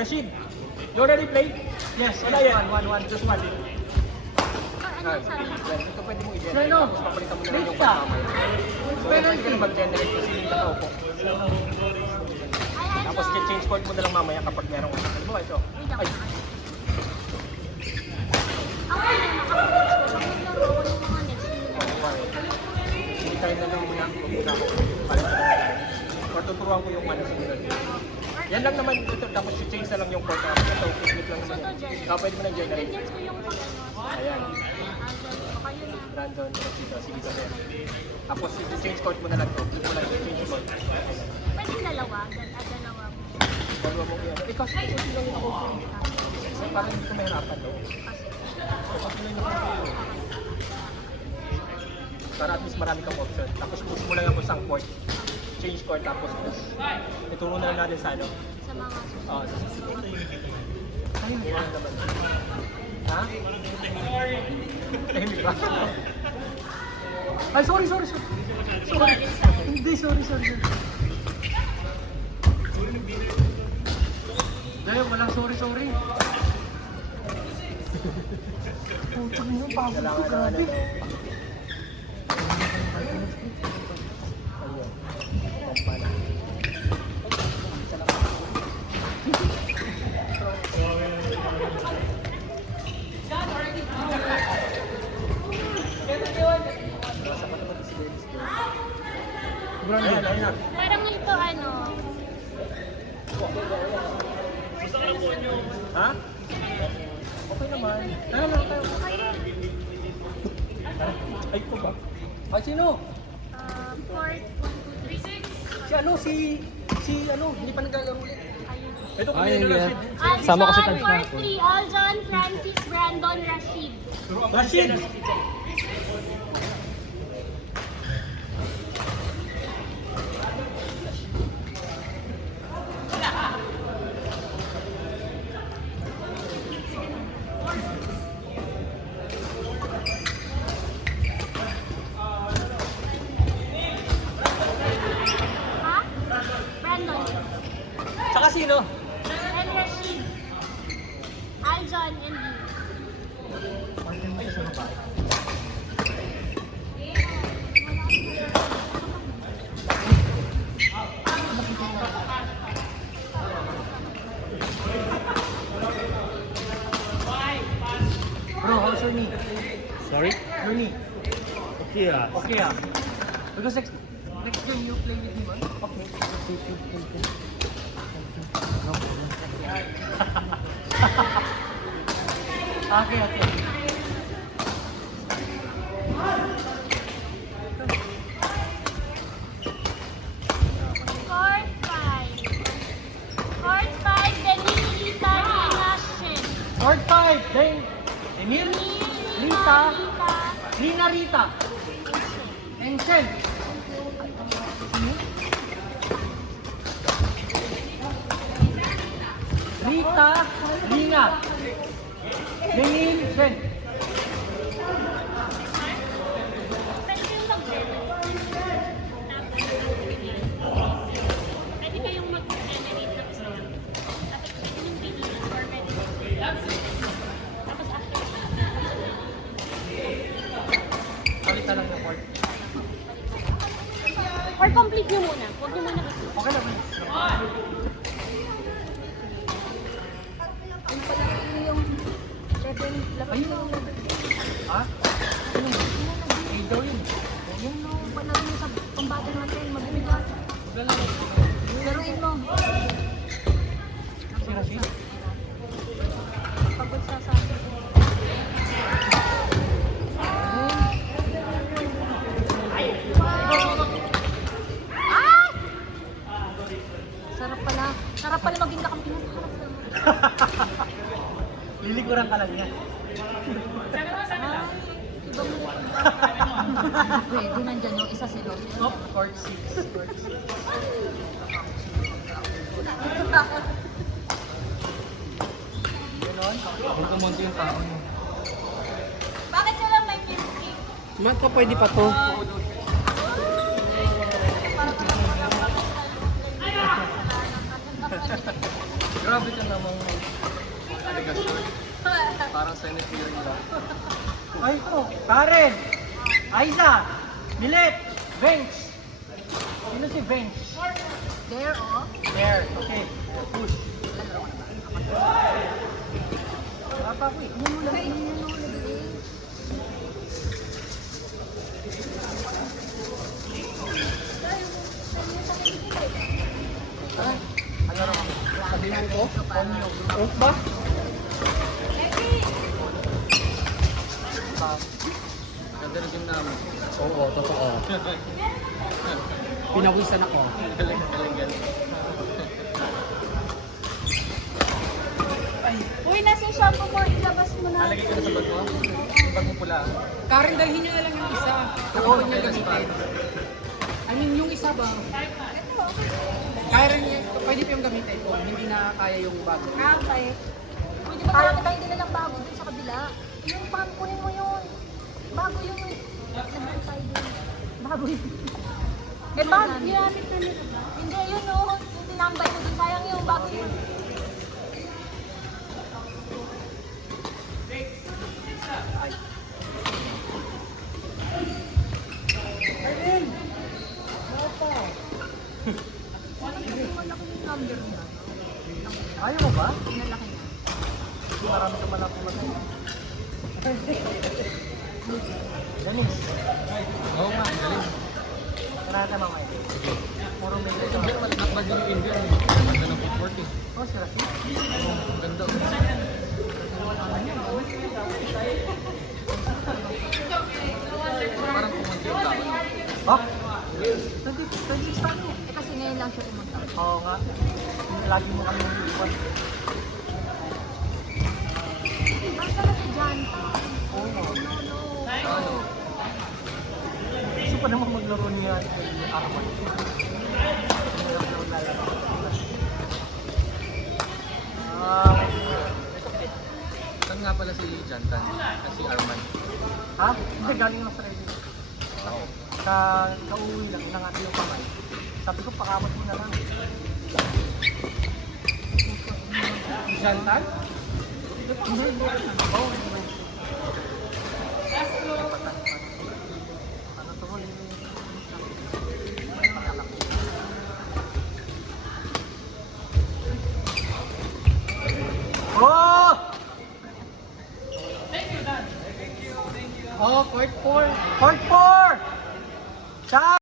Rashid, you already played? Yes, wala yan. One. Just one. Ito pwede mo i-generate. Tapos papalitan mo na lang yung pagkamay. So, pwede ka na mag-generate kasi yung nakaupo. Tapos change court mo na lang mamaya kapag merong usapan mo. Ito. Ay. Hindi tayo na lang muna. Muna ako. Or tuturuan ko yung ano sa nila. Yan lang naman ito. Tapos change na lang yung court. Ito, click lang naman yan. Pwede mo na generate. Ayan. Brandon, dito. Sige ka sir. Tapos change court mo na lang ito. Click mo lang yung change court. Pwede dalawa. Dalawa mo. Dalawa mo yan. Eh kasi ito lang yung ako. Kasi parang hindi ko mahirapan no? Kasi lang yung ako. Para at least marami kang option. Tapos push mo lang ako sa court. Change court tapos push. Ituro na lang natin sa ano. Sa mga Oo. Ay, hindi ko naman. Ha? Tahimik ba? Ay, sorry. Hindi, sorry. Dahil walang sorry. Putang nyo, pagod ko, grabe. Ayun. parang ito ano. Ha? Okay naman. Tayo. Ay, ko ba? Ay, sino? Port 1, 2, 3, 6. Si ano, si ano, hindi pa naglalaro ulit. Ito kami Ay, na Rashid. Sama ko si Aljon, Tansha. Port 3, Aljon, Francis, Brandon, Rashid. Rashid! Ha? Brandon. Saka sino? And Rashid. Aljon and you. Bro, how's your knee? Sorry? Your knee? Okay ah. Okay ah. Because next game you play with him, ah? Okay. Okay. Court 5. Court 5, Denise, Rita, Rina, Shin. Court 5, then Emil, Rita, and Shen. Rita, Rina, Emil, Shen. Pwede kayong Pwede kayong mag-generate ng isa. Tapos pwede yung video or pwede tapos after Pakita lang yung court. or complete nyo muna. Huwag nyo muna kasi. Okay naman. Ayun. Ha? Ay, daw yun. Yung panalo mo sa pambata natin, mabibigat. Laruin mo. Si Rashid? Pagod sa sabi. Sarap pala maging kakampi ng sarap naman. Lilikuran ka lang niya. Iba mo pwede nandyan yung isa si Lord. Top court 6. Ganon? Kung kumonti yung tao mo. Bakit sila may 50? Mata, pwede pa to. Grabe ka namang aligasyon. Parang Senate hearing lang. Ay ko, Karen! Aiza! Milet! Bench! Sino si Bench? There, oh. There, okay. Push. Wala pa ako eh. Ano mo lang, ano mo lagi eh. Ano rin ako? Sabihan ko? Off ba? Ganda rin yung namin. Oo, totoo. Pinawisan ako. Galing. Uy, nasa yung shampoo mo, ilabas mo na. Nalagay ko na sa bag mo? Yung bag mo pula. Karen, dalhin nyo na lang yung isa. Oo, may gamitin. I mean, yung isa ba? Karen, pwede pa yung gamitin kung hindi na kaya yung bago. Ah, okay. Pwede ba kaya kita hindi na lang bago dun sa kabila? Yung pang, kunin mo yun. Bago yun. Nandun tayo dun. Bago yun. Eh, bago yun. Hindi, yun o. Yung tinambay mo dun, sayang yung bago yun. Malaki yung number niya. Ayaw mo ba? Pinalaki niya. Marami ka malang pumatay. Ganis. Oo nga, galing. Karata mamay. Puro may ito. Nakbad yung Indian eh. Ganda ng footwork eh. Oh, sila si? Ang ganda. Parang pumunti yung tao. Oh? 26 tayo. Eh kasi ngayon lang siya pumunta. Oo nga. Lagi mo kami iwan. Basta na si Janta. Oo. No. Ano? Gusto pa naman maglaro niya kay Arman. Saan nga pala si Jantan? Si Arman? Ha? Hindi, galing lang sa radio. Wow. Kauwi lang, inangati yung kamay. Sabi ko, pakamot mo na lang. Jantan? Hindi. Oo, hindi. Oh! Oh, court 4. Court 4!